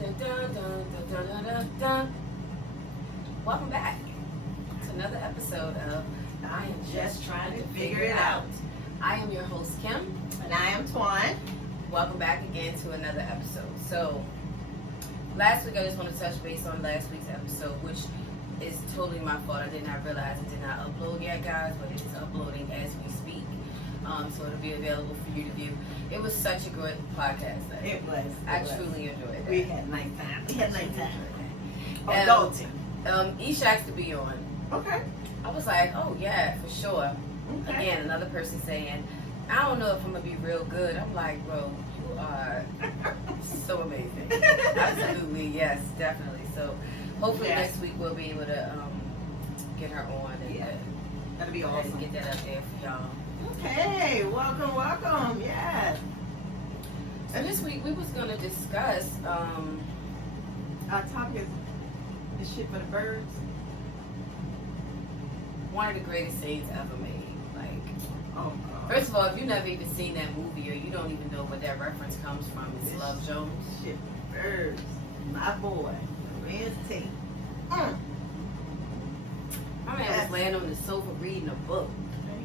Welcome back to another episode of I Am Just Trying to Figure It Out. I am your host, Kim. And I am Twan. Welcome back again to another episode. So, last week I just want to touch base on last week's episode, which is totally my fault. I did not realize it did not upload yet, guys, but it is uploading as we speak. So it'll be available for you to view. It was such a good podcast. It was. I truly enjoyed it. We had nighttime. Adulting. Adulting. Each asked to be on. Okay. I was like, oh yeah, for sure. Okay. Again, another person saying, I don't know if I'm gonna be real good. I'm like, bro, you are so amazing. Absolutely, yes, definitely. So hopefully next week we'll be able to get her on and that'll be and awesome. get that up there for y'all. Okay, welcome. Yes. And this week we was gonna discuss Our topic is shit for the birds. one of the greatest scenes ever made. Like, Oh God. first of all, if you've never even seen that movie or you don't even know what that reference comes from, it's Love Jones. Shit for the birds. My boy, Lorenz Tate. My man was laying on the sofa reading a book.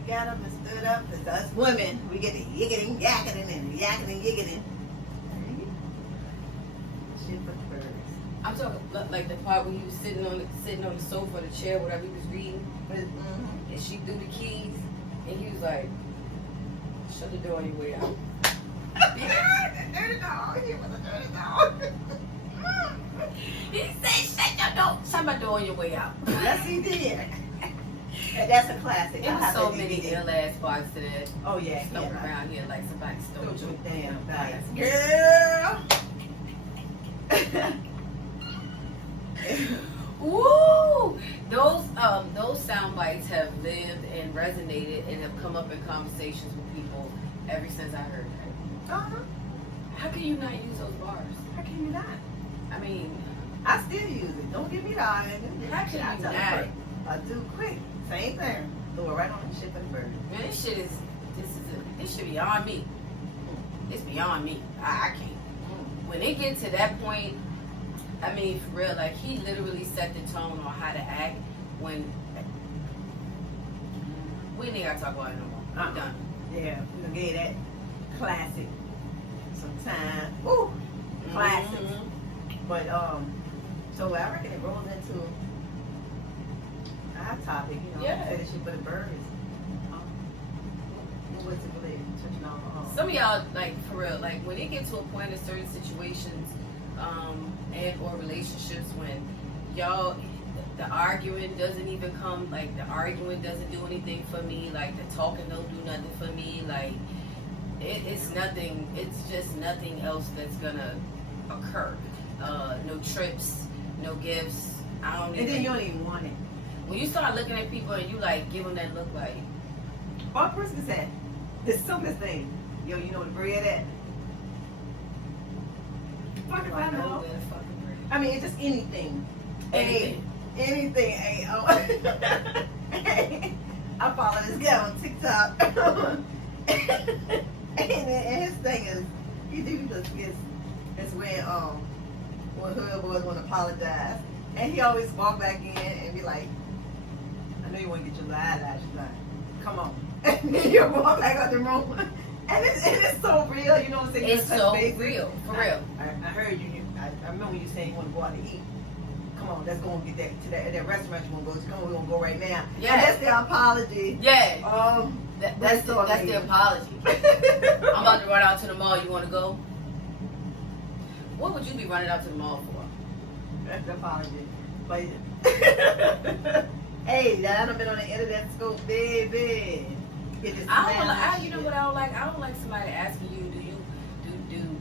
He got up and stood up. It's us women. We get it yicketing, yakketing, and yakketing, yicketing. Shit for the birds. I'm talking like the part where he was sitting on the sofa, the chair, whatever he was reading, and she threw the keys, and he was like, "Shut the door on your way out." Yeah, the dirty dog. He was a dirty dog. He said, "Shut my door on your way out." Yes, he did. And that's a classic. It was so many ill ass parts to that. Oh yeah, Stuff around here like somebody stole Don't your you damn glass. girl. Woo! Those sound bites have lived and resonated and have come up in conversations with people ever since I heard that. Uh-huh. How can you not use those bars? How can you not? I mean, I still use it. Don't get me wrong. how can you not? I do quick. Same thing. Throw it right on the shit for the bird. Man, this shit beyond me. It's beyond me. I can't. When it gets to that point, I mean, for real, like, he literally set the tone on how to act when we ain't gotta talk about it no more. I'm done. Yeah, we gonna give that classic some time. Woo! Classic. But so I reckon it rolls into our topic, finish it for the birds. What's it related? Touching alcohol. Some of y'all, like, for real, like, when it gets to a point in certain situations and or relationships when y'all, the arguing doesn't even come, like, the arguing doesn't do anything for me, like, the talking don't do nothing for me, like, it's nothing, it's just nothing else that's gonna occur. No trips, no gifts. I don't. And then you don't even want it. When you start looking at people and you like give them that look like. One person said, the simplest thing, yo, you know where the bread at? Fucking I find know out. where the fucking bread. I mean, it's just anything. Anything. Anything. Hey, hey, I follow this guy on TikTok. and his thing is, he do this. It's when hood boys want to apologize. And he always walk back in and be like, I know you want to get your eyelashes done. Come on. And then you walk back out the room. And it's so real, you know what I'm saying? It's so real, for real. I heard you. I remember you saying you want to go out to eat. Come on, let's go and get that restaurant you want to go to. Come on, we're going to go right now. Yeah. And that's the apology. Yeah. That's the apology. I'm about to run out to the mall. You want to go? What would you be running out to the mall for? That's the apology. But hey, that I've been on the internet school, baby. You know what I don't like? I don't like somebody asking you, do you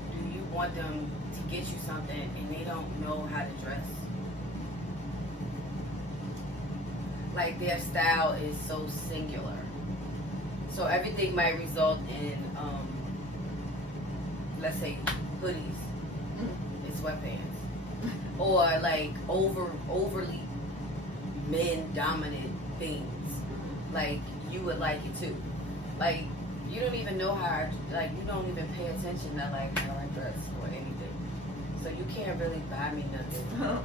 want them to get you something and they don't know how to dress? Like, their style is so singular. So everything might result in, let's say, hoodies and sweatpants. Or like overly men-dominant things. Like, you would like it too. Like, you don't even know how, like, you don't even pay attention to, like, how I dress or anything. So you can't really buy me nothing.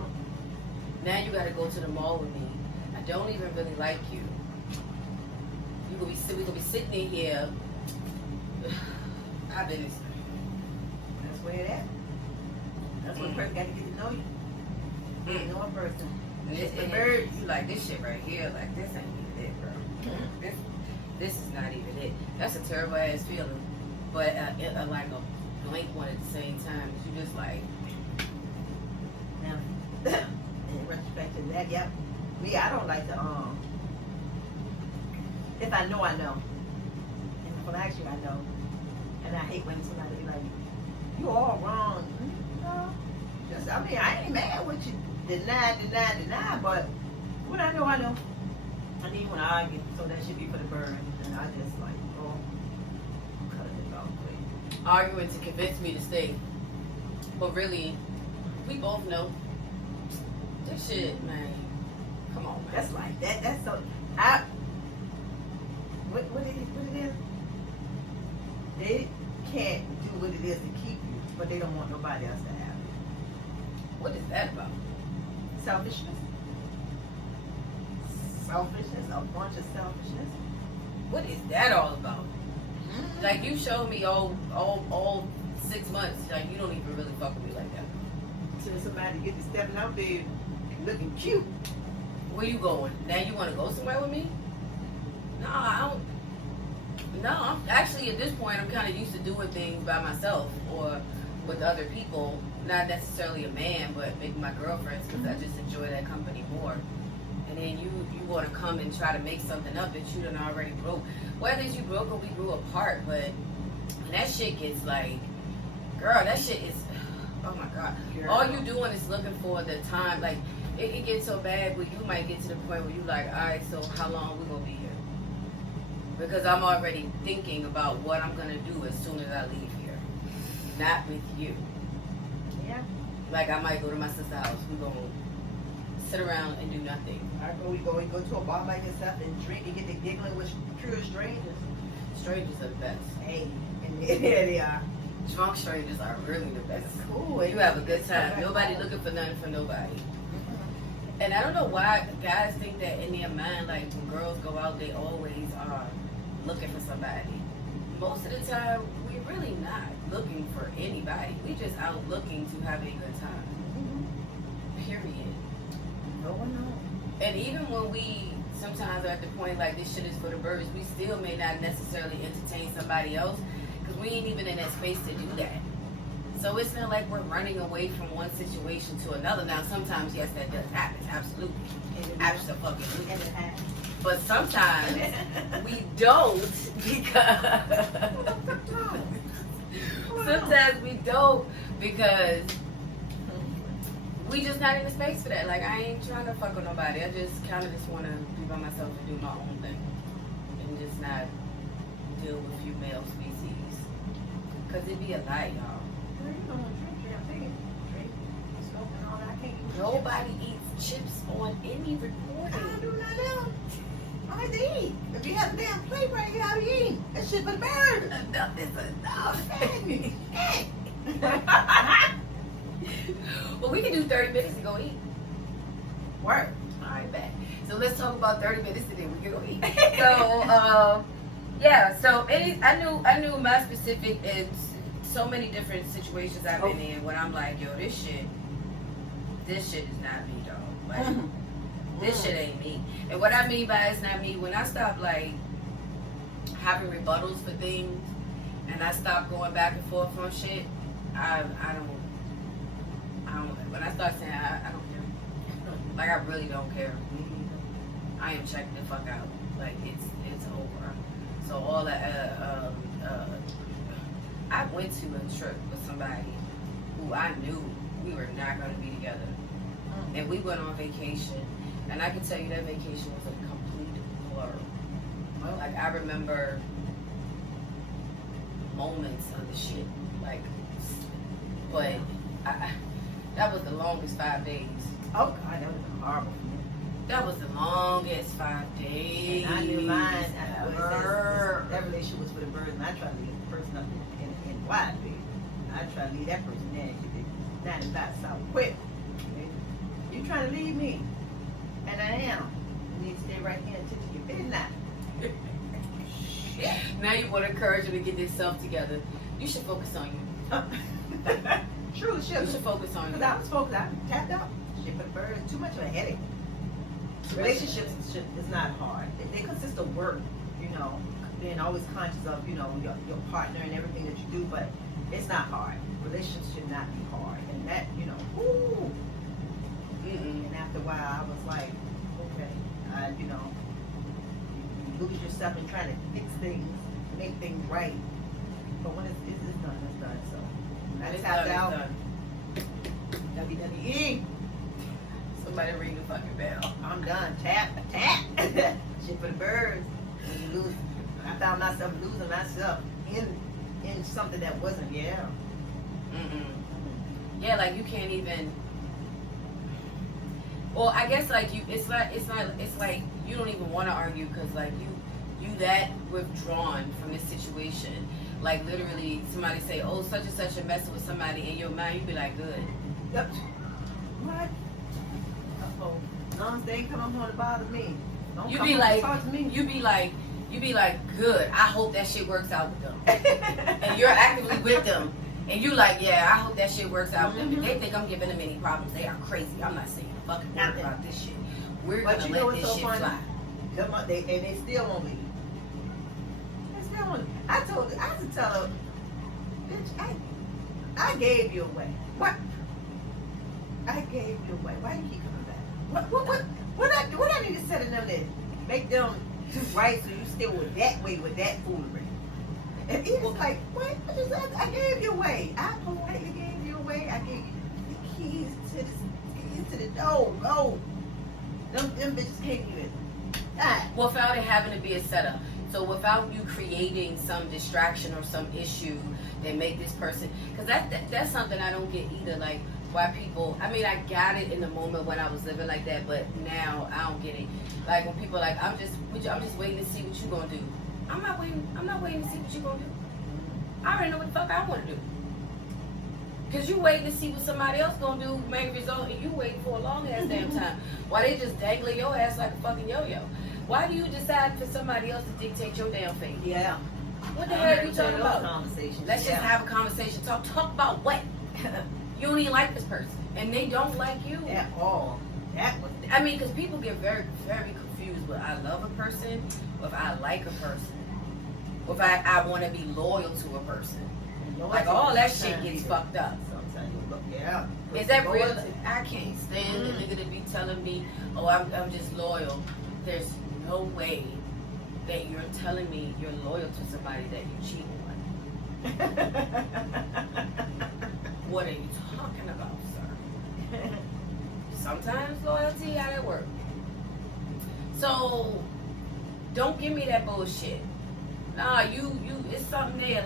Now you gotta go to the mall with me. I don't even really like you. We gonna be sitting in here. I've been. That's where it at. That's when person got to get to know you. Get to know a person. And birds, you like this shit right here. Like this ain't even it, bro. This is not even it. That's a terrible ass feeling. But like a blank one at the same time. You just like. Now, in retrospect to that, yep. Me, I don't like to if I know, I know. And if I ask you, I know. And I hate when somebody be like, you all wrong. No. Just, I mean, I ain't mad with you. Deny, but when I know, I know. I didn't want to argue, so that should be for the bird. And I just like, oh, cut it off quick. Arguing to convince me to stay. But really, we both know. This shit, man. Come on, man. That's like, that's so, what it is? They can't do what it is to keep you, but they don't want nobody else to have it. What is that about? Selfishness. A bunch of selfishness. What is that all about? Like you showed me all 6 months, like you don't even really fuck with me like that. Till somebody get to stepping out there looking cute. Where you going? Now you want to go somewhere with me? No, I don't. No, I'm actually at this point I'm kind of used to doing things by myself or with other people. Not necessarily a man, but maybe my girlfriends, because I just enjoy that company more. And then you want to come and try to make something up that you done already broke. Whether it's you broke or we grew apart, but when that shit gets like, girl, that shit is, oh my God. Girl. All you doing is looking for the time, like, it can get so bad where you might get to the point where you like, all right, so how long we gonna be here? Because I'm already thinking about what I'm gonna do as soon as I leave here. Not with you. Yeah. Like I might go to my sister's house. We gonna sit around and do nothing. We go to a bar by yourself and drink and get to giggling with true strangers. Strangers are the best. Hey, and there they are. Drunk strangers are really the best. Cool. You have a good time. Nobody looking for nothing for nobody. And I don't know why guys think that in their mind, like when girls go out, they always are looking for somebody. Most of the time, we're really not looking for anybody. We just out looking to have a good time. Period. No one knows. And even when we sometimes are at the point like this shit is for the birds, we still may not necessarily entertain somebody else because we ain't even in that space to do that. So it's not like we're running away from one situation to another. Now, sometimes, yes, that does happen. Absolutely. Absolutely. But sometimes we don't because sometimes we don't because we just not in the space for that. Like I ain't trying to fuck with nobody. I just kind of just want to be by myself and do my own thing and just not deal with female species. Cause it be a lot, y'all. Nobody eats chips on any recording. I do not know. I like to eat. If you have a damn plate right here, how you eat? That shit for the birds. Enough is Enough. Well, we can do 30 minutes and go eat. Work. All right, back. So let's talk about 30 minutes and then we can go eat. So, yeah. So I knew my specific and so many different situations I've been in when I'm like, yo, this shit is not me, dog. Like, this shit ain't me. And what I mean by it's not me, when I stop like having rebuttals for things and I stop going back and forth on shit, I don't. When I start saying I don't care, like I really don't care. I am checking the fuck out. Like it's over. So all that. I went to a trip with somebody who I knew we were not going to be together, and we went on vacation. And I can tell you that vacation was a complete blur. Like I remember moments of the shit. Like, but that was the longest 5 days. Oh God, that was horrible. That was the longest 5 days. And I knew mine. Ever. That relationship was for the birds, and I tried to leave the person up in wide bed. I tried to leave that person there. 95 South. Quick. You trying to leave me? And I am. You need to stay right here until you get now. Now you want to encourage her to get this self together. You should focus on you. True, You should focus on you. Because I was focused, I tapped out. Shit for the bird, too much of a headache. Relationships is not hard. They consist of work, you know, being always conscious of, you know, your partner and everything that you do, but it's not hard. Relationships should not be hard. And that, you know, whoo. And after a while, I was like, okay, you know, you lose yourself in trying to fix things, make things right. But when it's done, it's done. So I It's tapped done, out. it's done. WWE. Somebody ring the fucking bell. I'm done. Tap. Shit for the birds. When you lose, I found myself losing myself in something that wasn't. Yeah. Yeah, like you can't even. Well, I guess like you, it's like you don't even want to argue because like you that withdrawn from this situation. Like literally, somebody say, "Oh, such and such are messing with somebody," in your mind, you be like, "Good." Yep. What? Uh-oh. As long as they ain't coming home to bother me. Don't You come be home like, to talk to me. you be like, "Good. I hope that shit works out with them." And you're actively with them, and you like, "Yeah, I hope that shit works out with them." If they think I'm giving them any problems, they are crazy. I'm not saying a fucking word about this shit. We're But gonna you know let what's this so shit funny? fly. They still won't leave. They still won't leave. I had to tell her, bitch, I gave you away. What? I gave you away. Why you keep coming back? What I need to say to them that make them do right so you still with that way with that foolery? And he was like, what? I gave you away. I politely gave you away. I gave you the keys to the door. Go. Them bitches can't even. Without it having to be a setup. So without you creating some distraction or some issue that make this person, because that's something I don't get either. Like why people, I mean, I got it in the moment when I was living like that, but now I don't get it. Like when people are like, I'm just waiting to see what you gonna do. I'm not waiting to see what you gonna do. I already know what the fuck I want to do. Cause you waiting to see what somebody else gonna do, may result in you waiting for a long ass damn time. Why they just dangling your ass like a fucking yo-yo? Why do you decide for somebody else to dictate your damn fate? Yeah. What the hell are you talking about? Conversations. Let's just have a conversation. Talk about what? You don't even like this person, and they don't like you at all. That was. I mean, because people get very, very confused with I love a person, with I like a person, with I want to be loyal to a person. Like all that shit gets fucked up. Sometimes you look, yeah. Is that real? I can't stand the nigga to be telling me, oh, I'm just loyal. There's no way that you're telling me you're loyal to somebody that you cheat on. What are you talking about, sir? Sometimes loyalty, how that work? So, don't give me that bullshit. Nah, you, it's something there.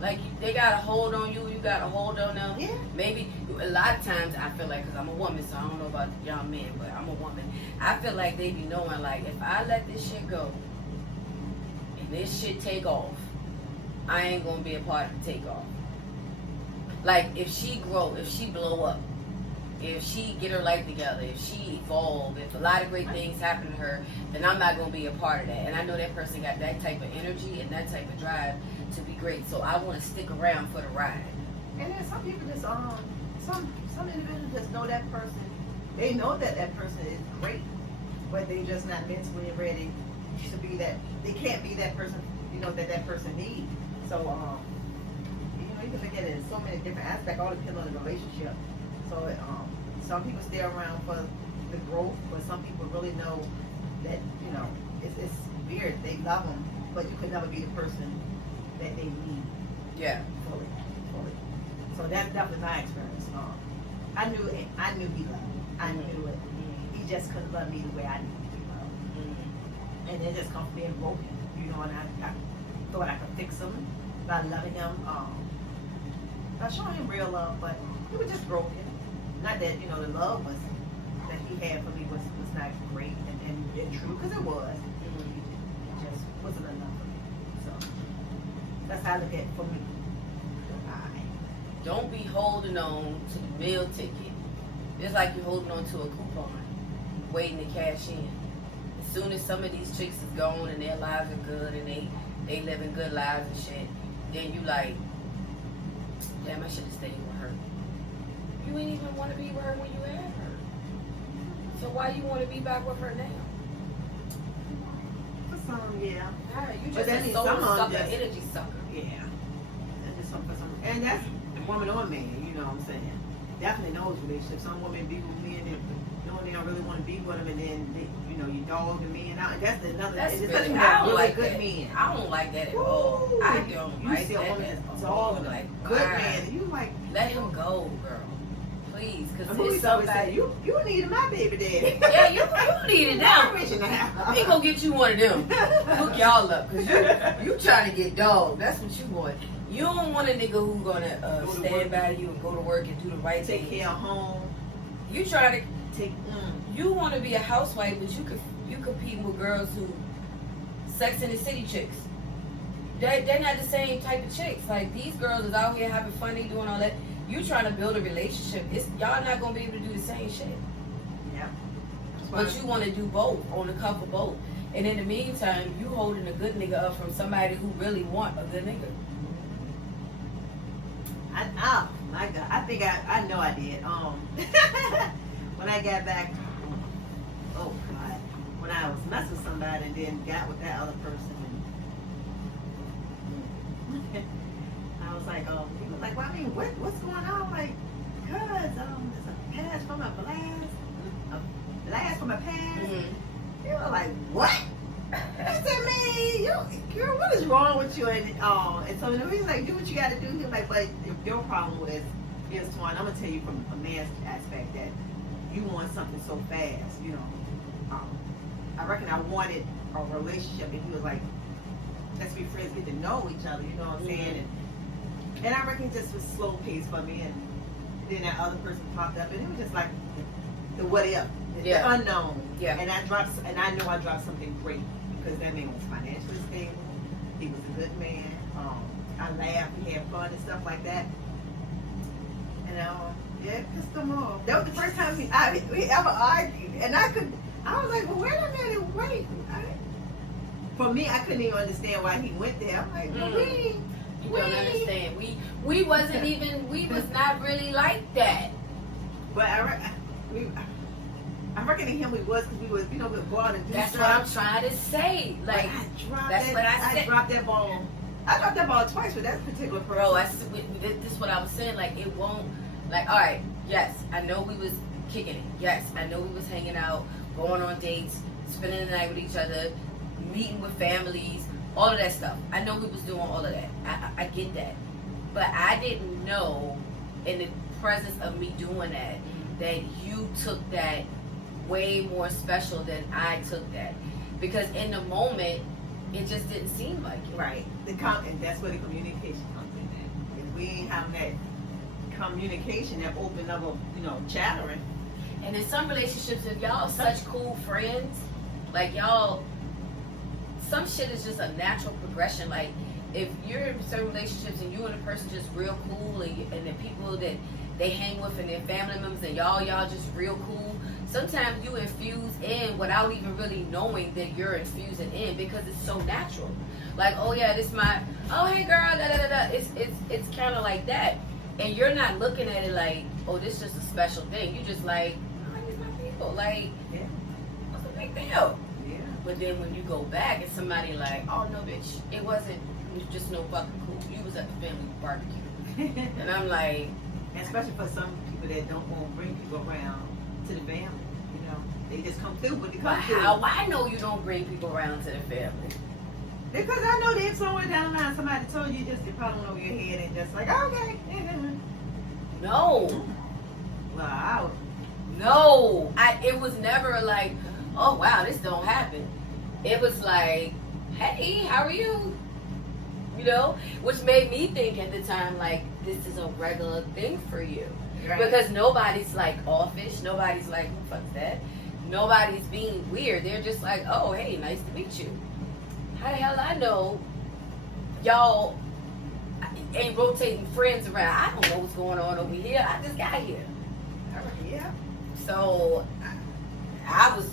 Like they got a hold on you, you got a hold on them. Yeah. Maybe a lot of times I feel like, because I'm a woman, so I don't know about the young men, but I'm a woman. I feel like they be knowing, like, if I let this shit go and this shit take off, I ain't gonna be a part of the takeoff. Like, if she grow, if she blow up, if she get her life together, if she evolve, if a lot of great things happen to her, then I'm not gonna be a part of that. And I know that person got that type of energy and that type of drive to be great. So I want to stick around for the ride. And then some people just some individuals just know that person. They know that person is great, but they just not mentally ready to be that. They can't be that person, you know, that person needs. So you know, you can look at it in so many different aspects. All depends on the relationship. So some people stay around for the growth, but some people really know that, you know, it's weird. They love them, but you could never be the person that they need. Yeah. Fully. So that's definitely my experience. I knew he loved me. I knew it. He just couldn't love me the way I needed to be loved. And it just comes from being broken, you know. And I thought I could fix him by loving him, by showing him real love, but he was just broken. Not that, you know, the love that he had for me was not great and true, because it was. It just wasn't enough for me. So that's how I look at it for me. Don't be holding on to the meal ticket. It's like you're holding on to a coupon, waiting to cash in. As soon as some of these chicks is gone and their lives are good and they living good lives and shit, then you like, damn, I should have stayed with her. You ain't even want to be with her when you had her. So why you want to be back with her now? For some, yeah. You But just that a means soul some sucker, just- energy sucker. Yeah. That's just something for some. And that's woman or man, you know what I'm saying? Definitely knows relationships. Some women be with men and knowing they don't really want to be with them, and then they, you know, you dog the man out. And that's another. That's it's really, especially I don't really like good that. men. I don't like that at all. Woo! I don't You like see a that woman at that's all. dog, Like, good why? man, and you like. Let him go, girl. Please, because Who it's used to always say, somebody. you needed my baby daddy. Yeah, you need it now. I'm rich in the house. We gonna get you one of them. Hook y'all up, cause you trying to get dogged. That's what you want. You don't want a nigga who gonna Go to stand work. by you and go to work and do the right Take thing. care of home. You try to. Take. You want to be a housewife, but you compete with girls who Sex in the City chicks. They're not the same type of chicks. Like these girls is out here having fun, they doing all that. You trying to build a relationship. Y'all not gonna be able to do the same shit. Yeah. But you want to do both, on the cup of both. And in the meantime, you holding a good nigga up from somebody who really want a good nigga. Oh my God! I think I know I did. When I got back, oh God, when I was messing with somebody and then got with that other person, and I was like, he was like, well, I mean, what's going on? I'm like, cause there's a past from a blast from a past. Mm-hmm. They were like, what? I said, man, girl, what is wrong with you? And so he's like, do what you got to do. He's like, but if your problem is Twan, I'm gonna tell you from a man's aspect that you want something so fast, you know. I reckon I wanted a relationship, and he was like, let's be friends, get to know each other. You know what I'm saying? And I reckon it just was slow pace for me. And then that other person popped up, and it was just like the what if, the unknown. Yeah. And I know I dropped something great because that man was financially stable. He was a good man. I laughed, we had fun and stuff like that. And yeah, it pissed him off. That was the first time we ever argued, and I was like, well, wait a minute, wait. For me, I couldn't even understand why he went there. I'm like, well, You don't understand. We wasn't even. We was not really like that. But I reckon in him we was because we was, you know, we go out and do That's stuff. what I'm trying to say. Like I dropped that ball. I dropped that ball twice with that particular person. bro, this is what I was saying. Like it won't. Like all right, yes, I know we was kicking it. Yes, I know we was hanging out, going on dates, spending the night with each other, meeting with families, all of that stuff. I know we was doing all of that. I get that, but I didn't know in the presence of me doing that you took that way more special than I took that, because in the moment it just didn't seem like it. Right. And that's where the communication comes in at. If we ain't having that communication, that open up, you know, chattering. And in some relationships, if y'all such cool friends, like y'all, some shit is just a natural progression. Like if you're in certain relationships and you and a person just real cool, and the people that they hang with and their family members, and y'all just real cool, sometimes you infuse in without even really knowing that you're infusing in, because it's so natural. Like, oh yeah, this my, oh hey girl, da da da da. It's kind of like that, and you're not looking at it like, oh, this is just a special thing. You just like, oh, these my people. Like, Yeah. what's the big deal? Yeah. But then when you go back and somebody like, oh no, bitch, it wasn't just no fucking cool. You was at the family barbecue, and I'm like, And especially for some people that don't want to bring people around to the family, you know, they just come through, but they but come through. how I know you don't bring people around to the family? Because I know that somewhere down the line somebody told you just, you probably went over your head and just like, okay. No. Wow. No, it was never like, oh wow, this don't happen. It was like, hey, how are you? You know, which made me think at the time like, this is a regular thing for you, Right. because nobody's like offish, nobody's like, who fuck's that? Nobody's being weird. They're just like, oh hey, nice to meet you. How the hell I know y'all? ain't rotating friends around. I don't know what's going on over here. I just got here. Yeah. So I was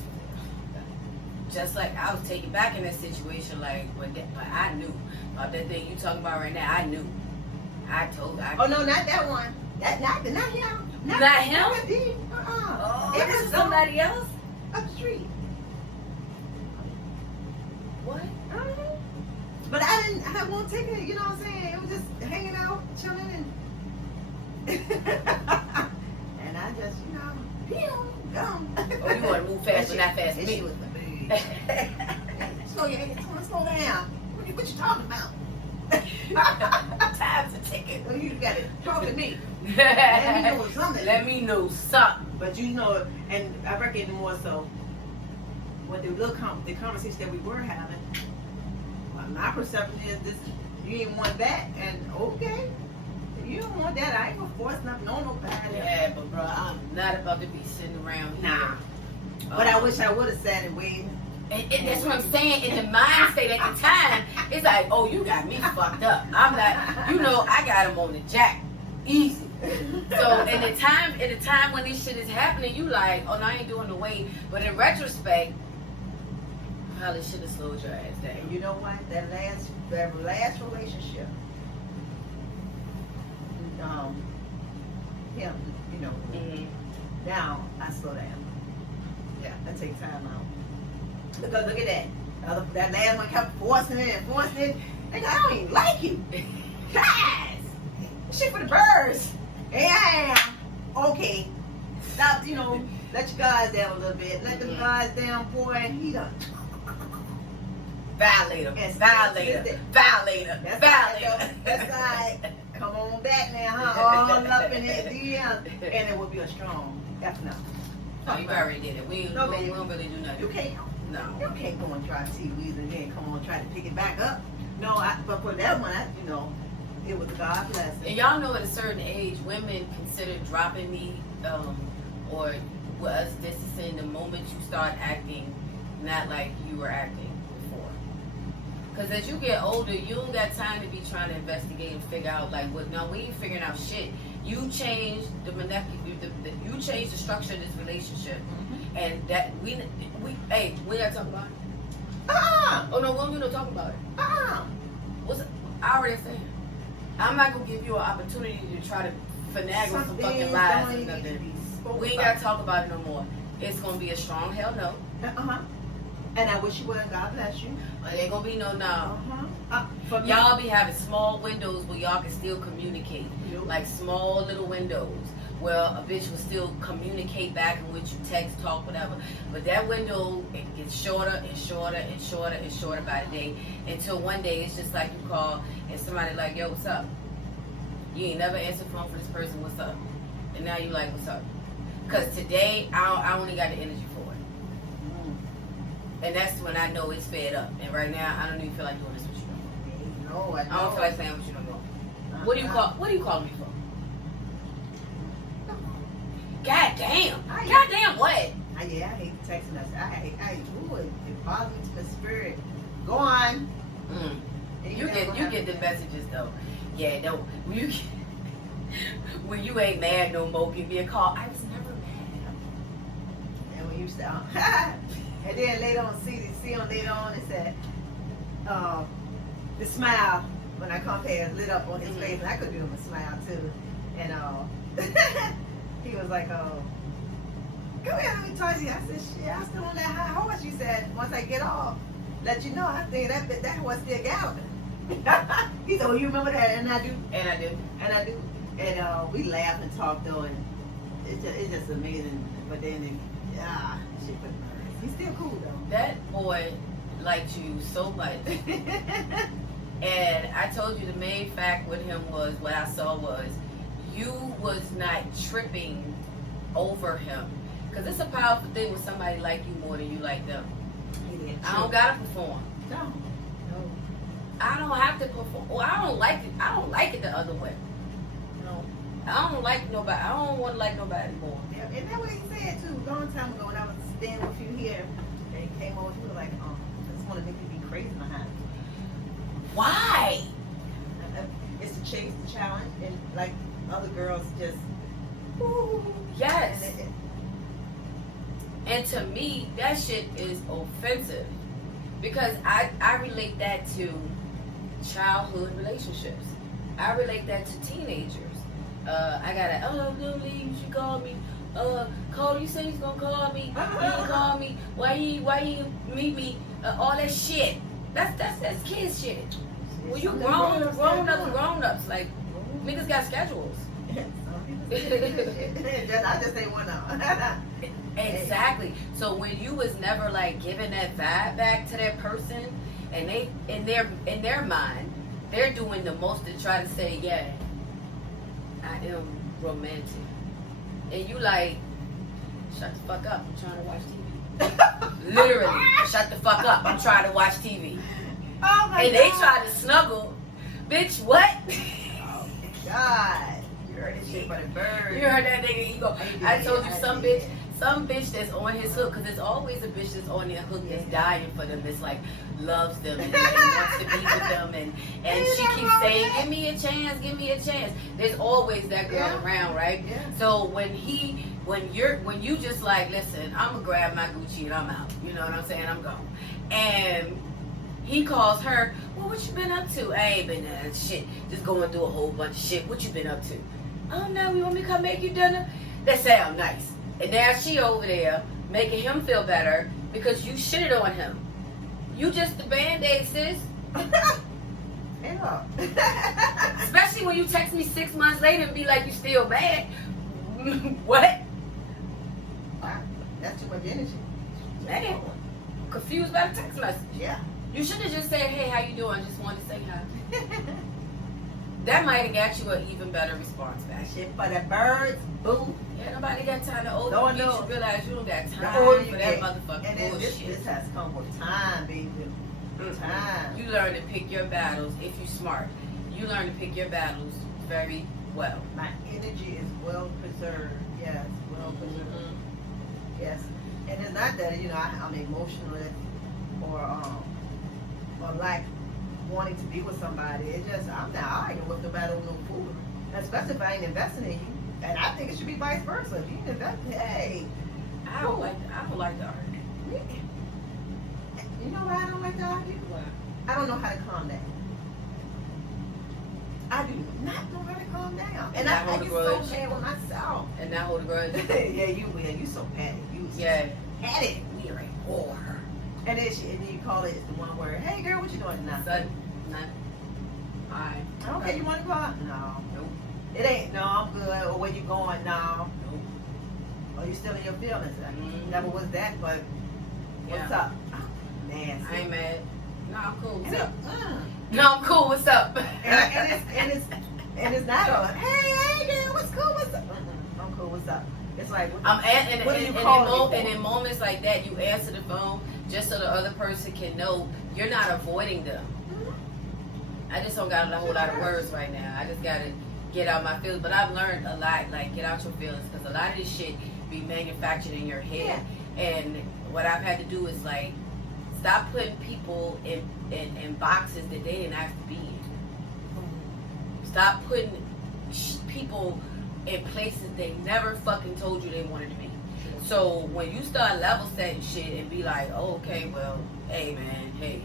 just like, I was taken back in that situation. Like, but I knew about that thing you talking about right now. I knew. Oh no, not that one. Not him. Not him? Not him. Oh, It this was is somebody else? up the street. What? But I won't take it, you know what I'm saying? It was just hanging out, chilling, and and I just, gone. Oh, you want to move fast, but not fast And me. she was the big. Slow down. What you talking about? Time's a ticket. Well, you got it. Talk to me. Let me know something. Let me know something. But and I reckon more so, what the conversation that we were having, my perception is this: you didn't want that, and okay, if you don't want that, I ain't gonna force nothing on nobody. Yeah, but bro, I'm not about to be sitting around here. Nah. But I wish I would have said it way. And that's what I'm saying. In the mind state at the time, it's like, oh, you got me fucked up. I'm not, I got him on the jack, easy. So in the time when this shit is happening, you like, oh, no, I ain't doing the weight. But in retrospect, probably should have slowed your ass down. And you know what? That last relationship, him, Mm-hmm. now I slow down. Yeah, I take time out. Because look at that. That last one kept forcing it. And I don't even like you. Guys, shit for the birds. Yeah. Okay. Stop, let your guards down a little bit. Let the guards down, boy. He done. Violator. Yes, Violator. Violator. That's Violator. That's right. Come on back now, huh? All up in it, yeah. And it would be a strong F no. No, you already did it. We don't really do nothing. You can't. No. You can't go and try to TVs and then come on try to pick it back up. No, but for that one, it was God blessing. And y'all know at a certain age, women consider dropping me or with us distancing the moment you start acting not like you were acting before. Because as you get older, you don't got time to be trying to investigate and figure out like what. No, we ain't figuring out shit. You change you change the structure of this relationship, and that we're not talking about it. Oh no, we're not talking about it. What's it? I already said. I'm not gonna give you an opportunity to try to finagle some fucking lies or nothing. We ain't gotta talk about it no more. It's gonna be a strong hell no. And I wish you would. God bless you. But ain't gonna be no no. For Y'all be having small windows where y'all can still communicate. Like small little windows where a bitch will still communicate back in which you text, talk, whatever. But that window, it gets shorter and shorter and shorter and shorter by the day until one day it's just like you call and somebody like, yo, what's up? You ain't never answered phone for this person, what's up? And now you like, what's up? Because today, I only got the energy for it. And that's when I know it's fed up. And right now, I don't even feel like doing this with you no more. No, I don't feel like playing with you no more. What do you calling me for? God damn. God damn what? I hate texting us. It bothers me to the spirit. Go on. You get the messages though. Yeah, no. When you ain't mad no more, give me a call. I was never mad. And when you start, and then later on, later on, it said, the smile when I come here lit up on his face, and I could do him a smile too. And he was like, come here, let me talk to you. I said, shit, I'm still on that high horse. She said, once I get off, let you know. I think that horse still galloping. He said, well, you remember that? And I do. And I do. And we laughed and talked though, and it's just amazing. But then, shit put the he's still cool though. That boy liked you so much. And I told you the main fact with him was, what I saw was, you was not tripping over him. Because it's a powerful thing when somebody like you more than you like them. I don't gotta perform. No. I don't have to perform. Well, I don't like it the other way. No. I don't like nobody. I don't want to like nobody more. Yeah, and that's what he said too. A long time ago when I was staying with you here, and he came over, he was like, I just want to make you be crazy behind me. Why? It's the chase the challenge, and like other girls just. Ooh, Yes. and And to me, that shit is offensive because I relate that to childhood relationships. I relate that to teenagers. I gotta, no, leave, you should call me. Call, you say he's gonna call me. He didn't call me. Why he meet me? All that shit. That's kids shit. When you grown-ups, like, niggas got schedules. I just ain't one of them. Exactly. So when you was never like giving that vibe back to that person, and they in their mind, they're doing the most to try to say, yeah, I am romantic, and you like, shut the fuck up, I'm trying to watch TV. Literally, shut the fuck up, I'm trying to watch TV. Oh my And God. they try to snuggle, bitch. What? Oh my God. You heard this shit by the bird. You heard that nigga? He go, I told you some bitch that's on his hook, because there's always a bitch that's on their hook that's dying for them, that's like loves them and wants to be with them, and she keeps saying, give me a chance. There's always that girl around, right? Yeah. So when you just like, listen, I'm gonna grab my Gucci and I'm out. You know what I'm saying? I'm gone. And he calls her, well, what you been up to? I ain't been shit. Just going through a whole bunch of shit. What you been up to? Oh no, you want me to come make you dinner? That sound nice. And now she over there making him feel better because you shitted on him. You just the Band-Aid, sis. Yeah. Especially when you text me 6 months later and be like, you still mad. What? Wow. That's too much energy. Man. Confused by the text message. Yeah. You should have just said, hey, how you doing? Just wanted to say hi. That might have got you an even better response back. Shit for the birds, boo. Yeah, nobody got time. The older No, you no. get, you realize you don't got The time older you for that get. motherfucking And then bullshit. this has come with time, baby. Time. You learn to pick your battles if you're smart. You learn to pick your battles very well. My energy is well preserved. Yes, well preserved. Yes. And it's not that, I'm emotionless or like wanting to be with somebody. It's just I'm not arguing with nobody with no fool. Especially if I ain't investing in you. And I think it should be vice versa. If you invest, hey. I don't like to argue. You know why I don't like to argue? I don't know how to calm down. I do not know how to calm down. And I get so mad with myself. And not hold a grudge. Yeah, you will. You so petty. You Yeah. petty. We're a whore. And then you call it the one word. Hey girl, what you doing tonight? Son, not. Alright. Okay, you want to go out? No. Nope. It ain't. No, I'm good. Or where you going? No. Nope. Or you still in your feelings? Mhm. Never was that, but what's Yeah. up? Oh, nasty. I ain't mad. No, I'm cool. What's And up? it- No, I'm cool. What's up? And it's not a hey girl, what's cool? What's up? I'm cool. What's up? It's like and in moments like that, you answer the phone just so the other person can know you're not avoiding them. I just don't got a whole lot of words right now. I just gotta get out my feelings. But I've learned a lot, like get out your feelings, because a lot of this shit be manufactured in your head. Yeah. And what I've had to do is like stop putting people in boxes that they didn't have to be in. Stop putting people in places they never fucking told you they wanted to be. So when you start level setting shit and be like, oh, okay, well, hey man, hey,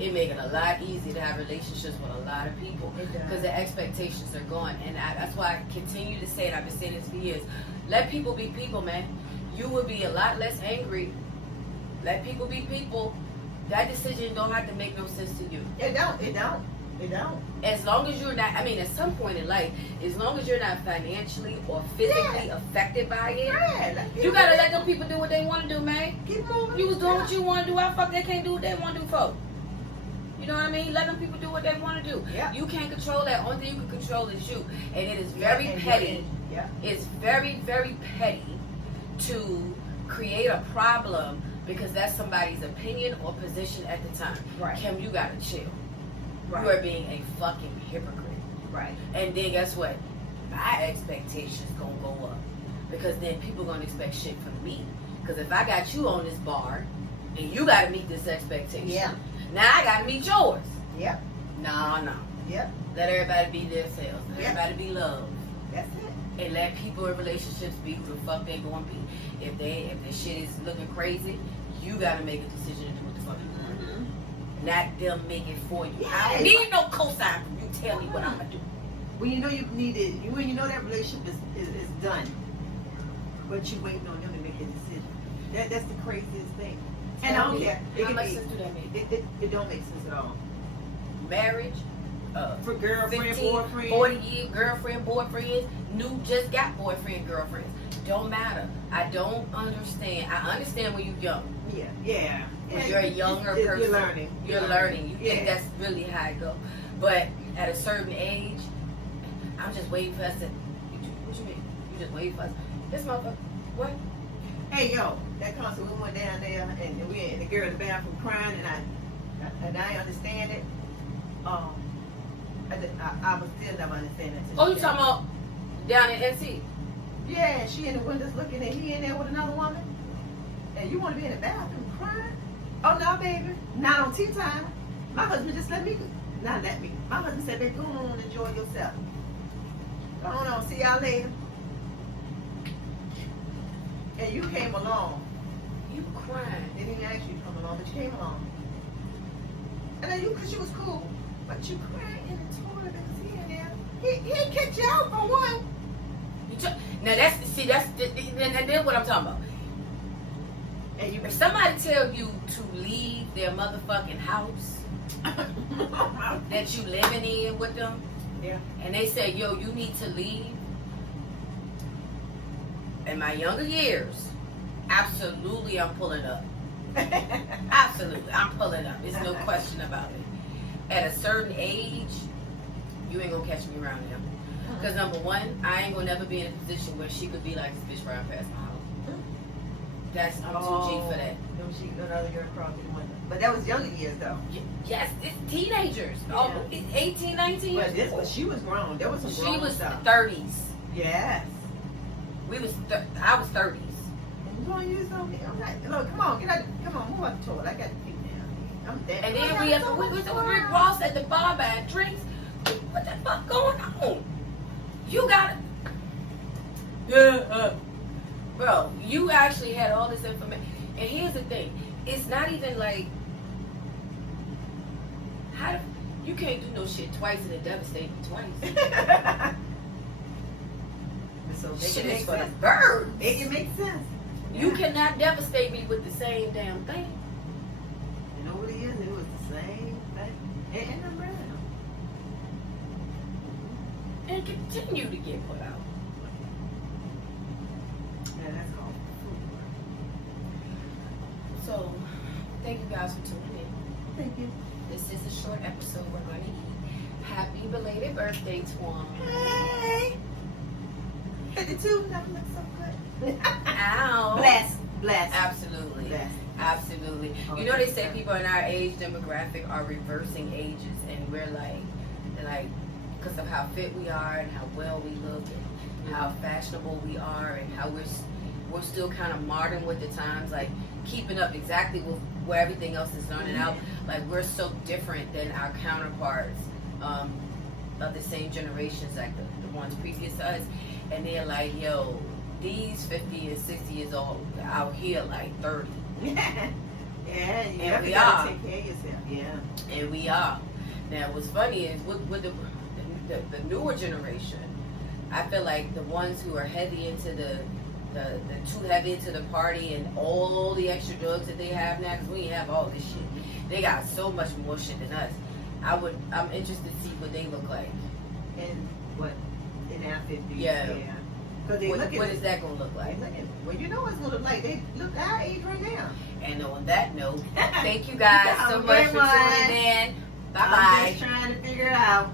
it make it a lot easier to have relationships with a lot of people because the expectations are gone. And that's why I continue to say it. I've been saying this for years. Let people be people, man. You will be a lot less angry. Let people be people. That decision don't have to make no sense to you. It don't. As long as you're not, I mean, at some point in life, as long as you're not financially or physically affected by it, you gotta let them people do what they want to do, man. Keep moving. You was doing what you want to do. Why the fuck they can't do what they want to do for? You know what I mean? Let them people do what they want to do. Yeah. You can't control that. Only thing you can control is you. And it is very petty. Yeah. It's very, very petty to create a problem because that's somebody's opinion or position at the time. Right. Kim, you gotta chill. Right. You are being a fucking hypocrite. Right. And then guess what? My expectations gonna go up. Because then people gonna expect shit from me. Because if I got you on this bar and you gotta meet this expectation, Yeah. now I gotta meet yours. Yeah. No. Yep. Let everybody be themselves. Let Yep. everybody be loved. That's it. And let people in relationships be who the fuck they gonna be. If the shit is looking crazy, you gotta make a decision to do what the fuck you want to do. Not them make it for you. I don't need no cosign from you. Tell me what I'm gonna do. When you know you need it, when you know that relationship is done, but you waiting on them to make a decision. That's the craziest thing. And I don't care. How much sense do that make? It don't make sense at all. Marriage, For girlfriend, 15, boyfriend. 40-year girlfriend, boyfriends, new just got boyfriend, girlfriends. Don't matter. I don't understand. I understand when you're young. Yeah. When you're a younger person. You're learning. You're learning. You think that's really how it go. But at a certain age, I'm just waiting for us to. What you mean? You just waiting for us? This motherfucker. What? Hey yo, that concert we went down there and we and the girl in the bathroom crying and I understand it. I was still never understand that. Oh, you talking about down in NC? Yeah, she in the windows looking and he in there with another woman. And you want to be in the bathroom crying? Oh no, baby, not on tea time. My husband just let me. Not let me. My husband said, "Baby, go on and enjoy yourself. Go on, see y'all later." And you came along. You crying? They didn't ask you to come along, but you came along. And then cause you was cool, but you cried in the toilet because he in there. He kicked you out for one. Now that's what I'm talking about. And you If somebody tell you to leave their motherfucking house that you living in with them, yeah. and they say, yo, you need to leave. In my younger years, absolutely I'm pulling up. Absolutely, I'm pulling up. There's no question about it. At a certain age, you ain't gonna catch me around here. Because number one, I ain't gonna never be in a position where she could be like this bitch right past my house. That's I'm too G for that. No, she another girl across the window. But that was younger years though. Yes, it's teenagers. Yeah. Oh, it's 18, 19 years. But she was grown. There was some grown She was stuff. 30s. Yes. I was 30s. You gonna use something? I'm like, look, come on, come on, move up the toilet. I got to pick down. I'm dead. And then we was at Rick Ross at the bar buying drinks. What the fuck going on? You got it. Bro, you actually had all this information. And here's the thing. It's not even like you can't do no shit twice and it devastates you twice. So make Shit it is make for the sense. birds. It makes sense. You cannot devastate me with the same damn thing. You know what it is? It was the same thing. And I'm ready. And continue to get put out. Yeah, that's called food. So, thank you guys for tuning in. Thank you. This is a short episode we're going to eat. Happy belated birthday, Twan. Hey. 52 never looks so good. Ow. Bless. Absolutely. Bless. Absolutely. You know, they say people in our age demographic are reversing ages, and we're like, because of how fit we are and how well we look and how fashionable we are and how we're still kind of modern with the times, like keeping up exactly with where everything else is learning out. Like, we're so different than our counterparts of the same generations, like the ones previous to us. And they're like, yo, these 50 and 60 years old out here like 30. Yeah, you And definitely we gotta are. take care of yourself. Yeah. And we are. Now, what's funny is with the newer generation, I feel like the ones who are heavy into the too heavy into the party and all the extra drugs that they have now, because we ain't have all this shit. They got so much more shit than us. I'm interested to see what they look like. And what? In our 50s. Yeah. Because they look What is that gonna look like? Well, you know what it's gonna look like. They look our age right now. And on that note, thank you guys so much for tuning in. Bye bye. I'm just trying to figure it out.